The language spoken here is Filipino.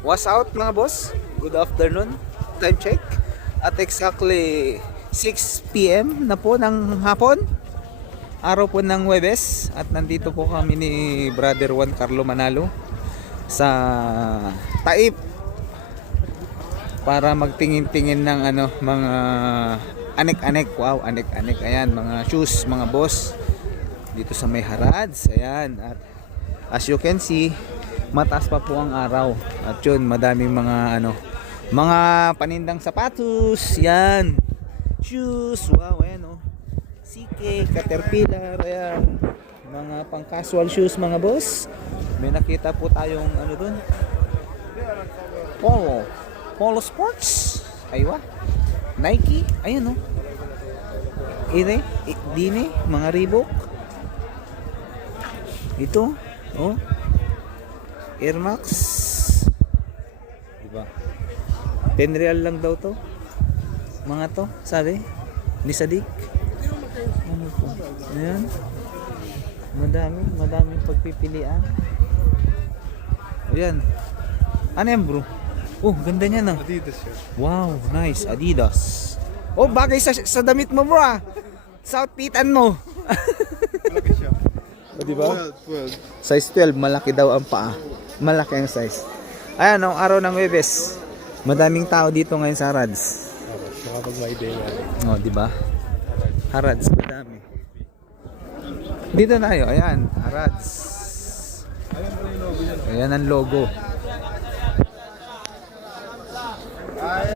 What's out mga boss? Good afternoon. Time check. At exactly 6 p.m. na po ng hapon. Araw po ng Huwebes. At nandito po kami ni Brother Juan Carlo Manalo sa Taip para magtingin-tingin ng mga anek-anek. Wow, anek-anek. Ayan, mga shoes, mga boss. Dito sa may Harads. Ayan. At as you can see, mataas pa po ang araw. At yun, madaming mga panindang sapatos. Yan. Shoes. Wow, ayan o. CK, Caterpillar. Ayan. Mga pang casual shoes mga boss. May nakita po tayong dun. Polo Sports. Aywa. Nike. Ayun o. Dine. Mga Reebok. Ito. Oh. Air Max. Diba? 10 real lang daw to. Mga to, sabi ni Sadik. Ano po? Ayan. Madaming pagpipilian. Ayan. Ano yan bro? Oh, ganda niya na. Adidas yun. Wow, nice. Adidas. Oh, bagay sa damit mo bro ah. Sa outfitan mo. Malaki siya. O, diba? 12. Size 12, malaki daw ang paa. Malaki ang size. Ayan, ang araw ng Huwebes. Madaming tao dito ngayon sa Harads. Nakapag may day nga. O, diba? Harads, madami. Dito na tayo, ayan, Harads. Ayan ang logo.